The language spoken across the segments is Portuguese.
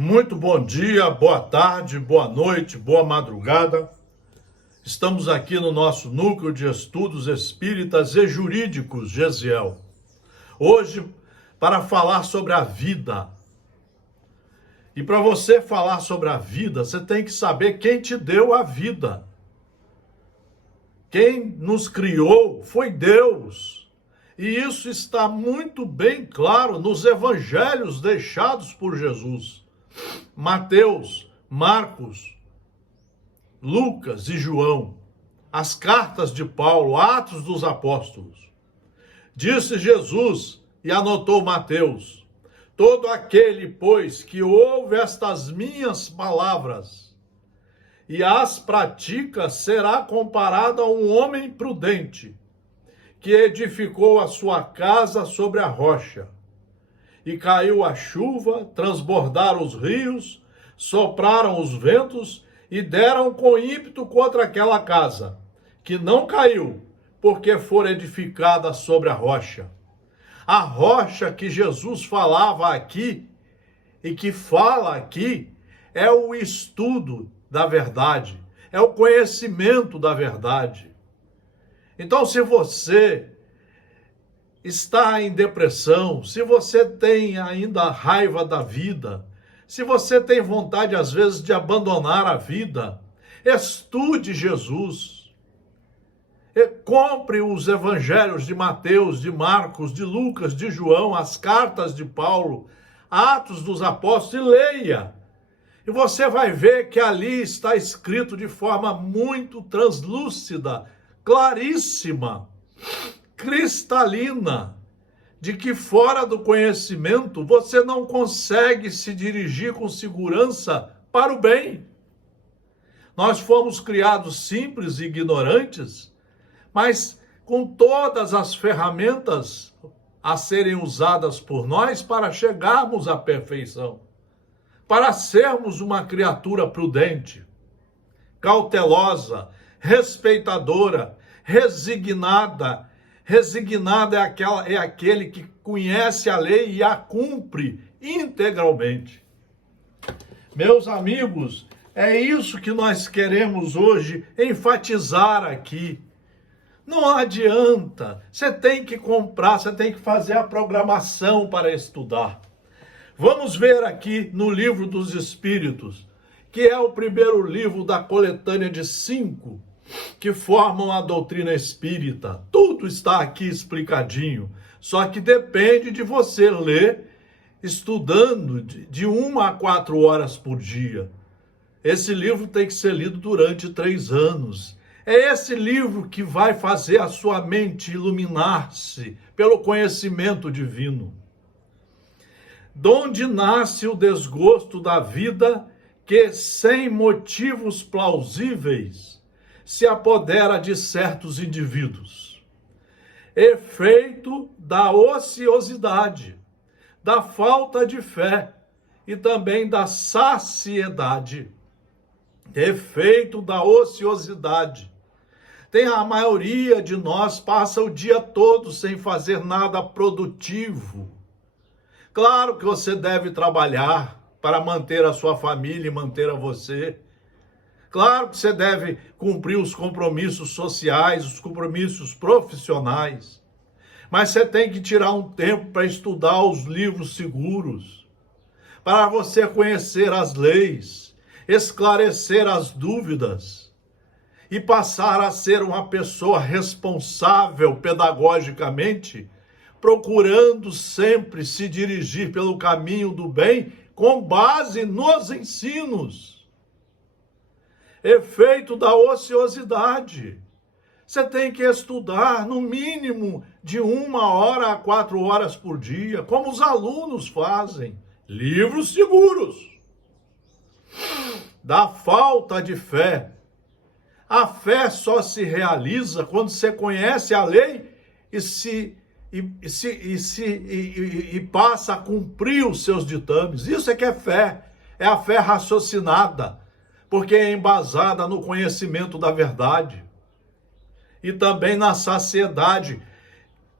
Muito bom dia, boa tarde, boa noite, boa madrugada. Estamos aqui no nosso Núcleo de Estudos Espíritas e Jurídicos, Gesiel. Hoje, para falar sobre a vida. E para você falar sobre a vida, você tem que saber quem te deu a vida. Quem nos criou foi Deus. E isso está muito bem claro nos evangelhos deixados por Jesus. Mateus, Marcos, Lucas e João, as cartas de Paulo, Atos dos Apóstolos. Disse Jesus, e anotou Mateus: todo aquele, pois, que ouve estas minhas palavras e as pratica, será comparado a um homem prudente, que edificou a sua casa sobre a rocha. E caiu a chuva, transbordaram os rios, sopraram os ventos e deram com ímpeto contra aquela casa, que não caiu, porque fora edificada sobre a rocha. A rocha que Jesus falava aqui e que fala aqui é o estudo da verdade, é o conhecimento da verdade. Então, se você está em depressão, se você tem ainda raiva da vida, se você tem vontade às vezes de abandonar a vida, estude Jesus. Compre os evangelhos de Mateus, de Marcos, de Lucas, de João, as cartas de Paulo, Atos dos Apóstolos, e leia. E você vai ver que ali está escrito de forma muito translúcida, claríssima, cristalina, de que fora do conhecimento você não consegue se dirigir com segurança para o bem. Nós fomos criados simples e ignorantes, mas com todas as ferramentas a serem usadas por nós para chegarmos à perfeição, para sermos uma criatura prudente, cautelosa, respeitadora, resignada. Resignado é aquele que conhece a lei e a cumpre integralmente. Meus amigos, é isso que nós queremos hoje enfatizar aqui. Não adianta, você tem que comprar, você tem que fazer a programação para estudar. Vamos ver aqui no Livro dos Espíritos, que é o primeiro livro da coletânea de 5, que formam a doutrina espírita. Tudo está aqui explicadinho, só que depende de você ler, estudando de 1 a 4 horas por dia. Esse livro tem que ser lido durante 3 anos. É esse livro que vai fazer a sua mente iluminar-se pelo conhecimento divino. Donde nasce o desgosto da vida que, sem motivos plausíveis, se apodera de certos indivíduos. Efeito da ociosidade, da falta de fé e também da saciedade. Efeito da ociosidade. A maioria de nós passa o dia todo sem fazer nada produtivo. Claro que você deve trabalhar para manter a sua família e manter a você. Claro que você deve cumprir os compromissos sociais, os compromissos profissionais. Mas você tem que tirar um tempo para estudar os livros seguros, para você conhecer as leis, esclarecer as dúvidas e passar a ser uma pessoa responsável pedagogicamente, procurando sempre se dirigir pelo caminho do bem com base nos ensinos. Efeito da ociosidade. Você tem que estudar no mínimo de 1 hora a 4 horas por dia, como os alunos fazem. Livros seguros. Da falta de fé. A fé só se realiza quando você conhece a lei e passa a cumprir os seus ditames. Isso é que é fé. É a fé raciocinada, porque é embasada no conhecimento da verdade e também na saciedade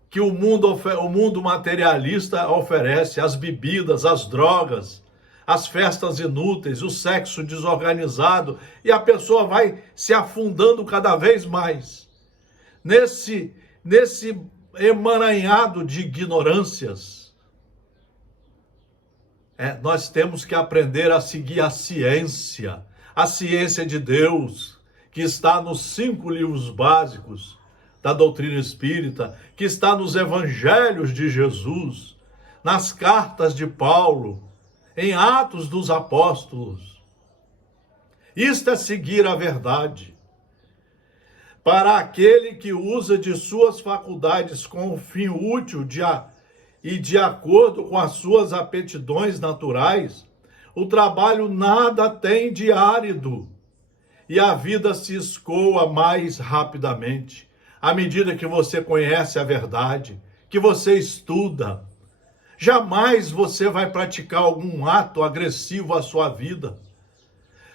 que o mundo materialista oferece, as bebidas, as drogas, as festas inúteis, o sexo desorganizado, e a pessoa vai se afundando cada vez mais nesse emaranhado de ignorâncias. Nós temos que aprender a seguir a ciência de Deus, que está nos 5 livros básicos da doutrina espírita, que está nos evangelhos de Jesus, nas cartas de Paulo, em Atos dos Apóstolos. Isto é seguir a verdade. Para aquele que usa de suas faculdades com um fim útil e de acordo com as suas aptidões naturais, o trabalho nada tem de árido e a vida se escoa mais rapidamente, à medida que você conhece a verdade, que você estuda. Jamais você vai praticar algum ato agressivo à sua vida,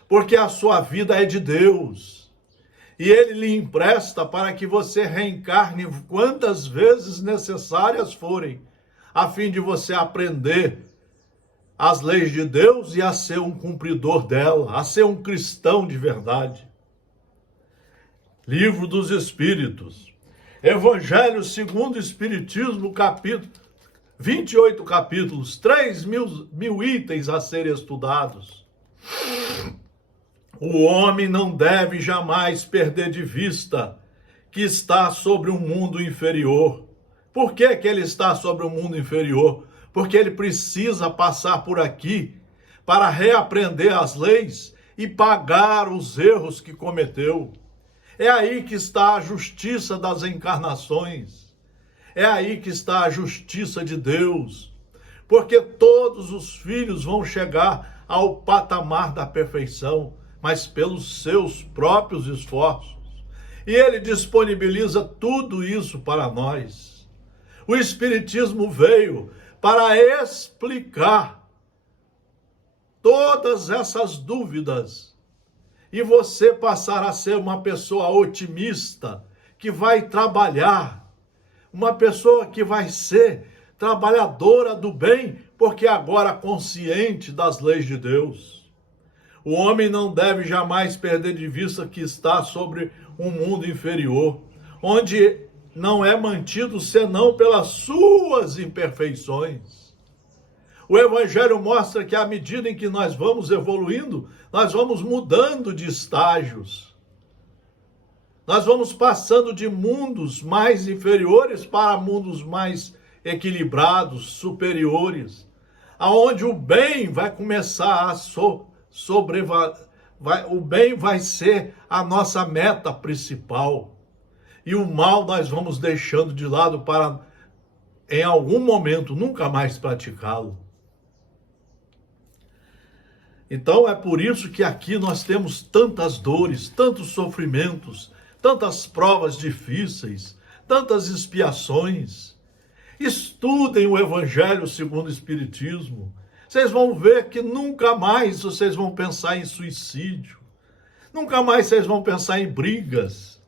porque a sua vida é de Deus. E Ele lhe empresta para que você reencarne quantas vezes necessárias forem, a fim de você aprender as leis de Deus e a ser um cumpridor dela, a ser um cristão de verdade. Livro dos Espíritos, Evangelho segundo o Espiritismo, 28 capítulos, 3.000 itens a serem estudados. O homem não deve jamais perder de vista que está sobre um mundo inferior. Por que ele está sobre um mundo inferior? Porque ele precisa passar por aqui para reaprender as leis e pagar os erros que cometeu. É aí que está a justiça das encarnações. É aí que está a justiça de Deus. Porque todos os filhos vão chegar ao patamar da perfeição, mas pelos seus próprios esforços. E Ele disponibiliza tudo isso para nós. O Espiritismo veio para explicar todas essas dúvidas e você passar a ser uma pessoa otimista, que vai trabalhar, uma pessoa que vai ser trabalhadora do bem, porque agora consciente das leis de Deus. O homem não deve jamais perder de vista que está sobre um mundo inferior, onde não é mantido senão pelas suas imperfeições. O Evangelho mostra que à medida em que nós vamos evoluindo, nós vamos mudando de estágios. Nós vamos passando de mundos mais inferiores para mundos mais equilibrados, superiores, aonde o bem vai começar a o bem vai ser a nossa meta principal. E o mal nós vamos deixando de lado para, em algum momento, nunca mais praticá-lo. Então é por isso que aqui nós temos tantas dores, tantos sofrimentos, tantas provas difíceis, tantas expiações. Estudem o Evangelho segundo o Espiritismo. Vocês vão ver que nunca mais vocês vão pensar em suicídio. Nunca mais vocês vão pensar em brigas.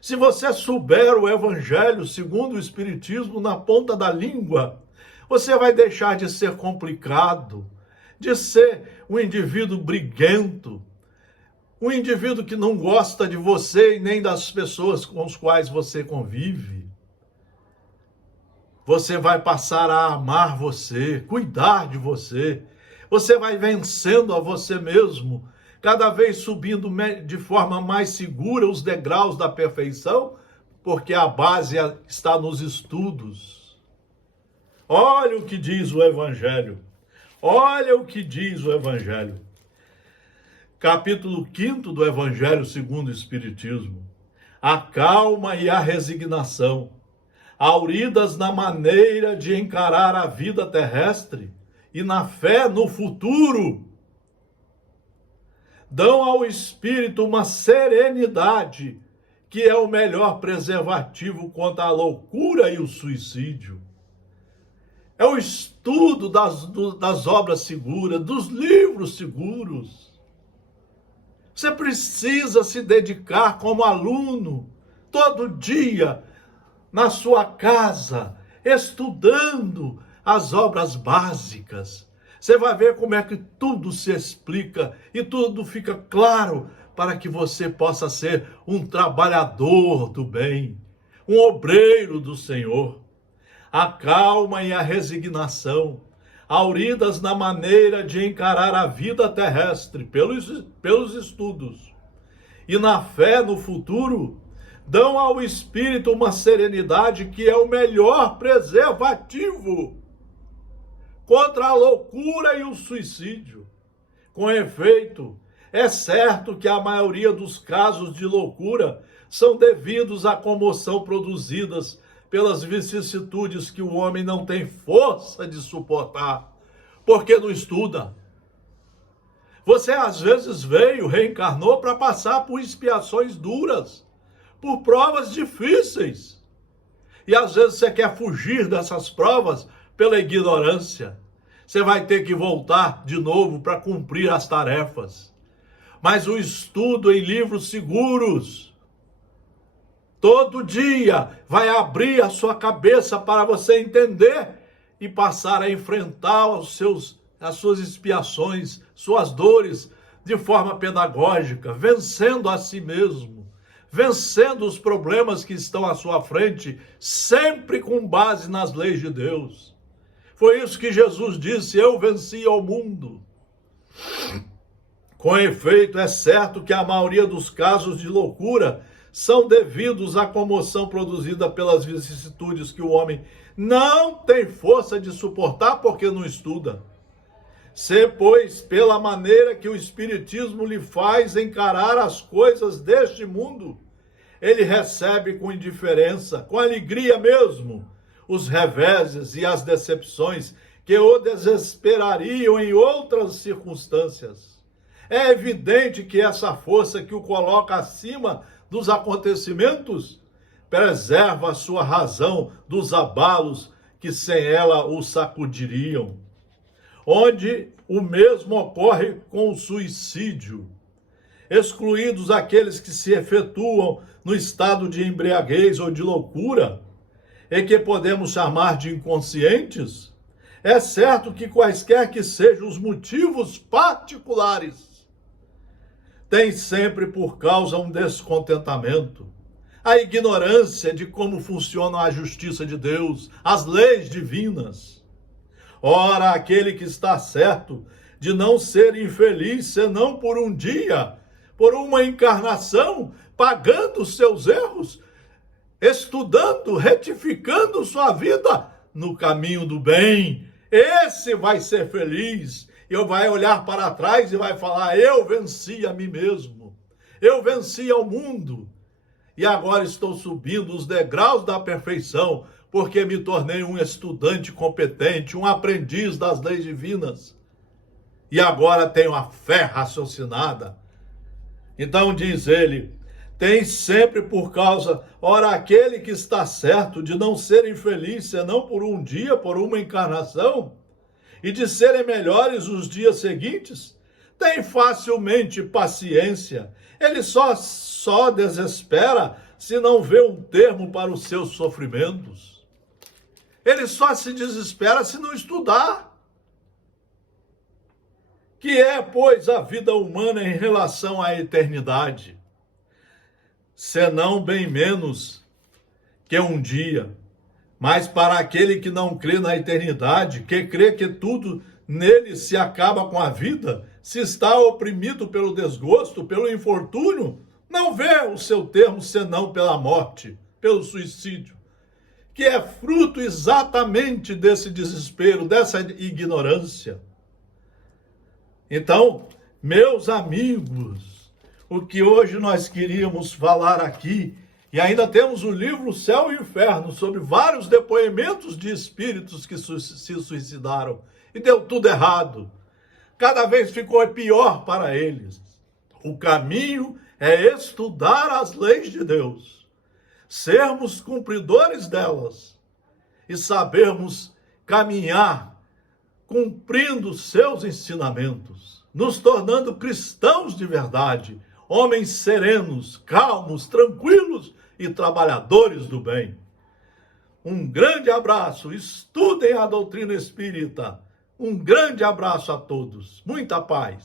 Se você souber o Evangelho segundo o Espiritismo na ponta da língua, você vai deixar de ser complicado, de ser um indivíduo briguento, um indivíduo que não gosta de você e nem das pessoas com as quais você convive. Você vai passar a amar você, cuidar de você. Você vai vencendo a você mesmo, cada vez subindo de forma mais segura os degraus da perfeição, porque a base está nos estudos. Olha o que diz o Evangelho. Olha o que diz o Evangelho. Capítulo 5 do Evangelho segundo o Espiritismo. A calma e a resignação, auridas na maneira de encarar a vida terrestre e na fé no futuro, dão ao espírito uma serenidade que é o melhor preservativo contra a loucura e o suicídio. É o estudo das obras seguras, dos livros seguros. Você precisa se dedicar como aluno, todo dia, na sua casa, estudando as obras básicas, Você vai ver como é que tudo se explica e tudo fica claro para que você possa ser um trabalhador do bem, um obreiro do Senhor. A calma e a resignação, auridas na maneira de encarar a vida terrestre pelos estudos e na fé no futuro, dão ao espírito uma serenidade que é o melhor preservativo contra a loucura e o suicídio. Com efeito, é certo que a maioria dos casos de loucura são devidos à comoção produzidas pelas vicissitudes que o homem não tem força de suportar, porque não estuda. Você às vezes reencarnou para passar por expiações duras, por provas difíceis. E às vezes você quer fugir dessas provas pela ignorância. Você vai ter que voltar de novo para cumprir as tarefas. Mas o estudo em livros seguros, todo dia, vai abrir a sua cabeça para você entender e passar a enfrentar as suas expiações, suas dores, de forma pedagógica, vencendo a si mesmo, vencendo os problemas que estão à sua frente, sempre com base nas leis de Deus. Foi isso que Jesus disse: eu venci ao mundo. Com efeito, é certo que a maioria dos casos de loucura são devidos à comoção produzida pelas vicissitudes que o homem não tem força de suportar porque não estuda. Se, pois, pela maneira que o Espiritismo lhe faz encarar as coisas deste mundo, ele recebe com indiferença, com alegria mesmo, os reveses e as decepções que o desesperariam em outras circunstâncias. É evidente que essa força que o coloca acima dos acontecimentos preserva a sua razão dos abalos que sem ela o sacudiriam. Onde o mesmo ocorre com o suicídio, excluídos aqueles que se efetuam no estado de embriaguez ou de loucura, e que podemos chamar de inconscientes. É certo que quaisquer que sejam os motivos particulares, tem sempre por causa um descontentamento, a ignorância de como funciona a justiça de Deus, as leis divinas. Ora, aquele que está certo de não ser infeliz senão por um dia, por uma encarnação, pagando os seus erros, estudando, retificando sua vida no caminho do bem, esse vai ser feliz. E vai olhar para trás e vai falar: eu venci a mim mesmo, eu venci ao mundo, e agora estou subindo os degraus da perfeição, porque me tornei um estudante competente, um aprendiz das leis divinas, e agora tenho a fé raciocinada. Então diz ele: tem sempre por causa, ora, aquele que está certo de não ser infeliz senão por um dia, por uma encarnação, e de serem melhores os dias seguintes, tem facilmente paciência. Ele só desespera se não vê um termo para os seus sofrimentos. Ele só se desespera se não estudar. Que é, pois, a vida humana em relação à eternidade? Senão bem menos que um dia. Mas para aquele que não crê na eternidade, que crê que tudo nele se acaba com a vida, se está oprimido pelo desgosto, pelo infortúnio, não vê o seu termo senão pela morte, pelo suicídio, que é fruto exatamente desse desespero, dessa ignorância. Então, meus amigos, o que hoje nós queríamos falar aqui, e ainda temos o livro Céu e Inferno, sobre vários depoimentos de espíritos que se suicidaram. E deu tudo errado. Cada vez ficou pior para eles. O caminho é estudar as leis de Deus, sermos cumpridores delas e sabermos caminhar cumprindo seus ensinamentos, nos tornando cristãos de verdade, homens serenos, calmos, tranquilos e trabalhadores do bem. Um grande abraço, estudem a doutrina espírita. Um grande abraço a todos. Muita paz.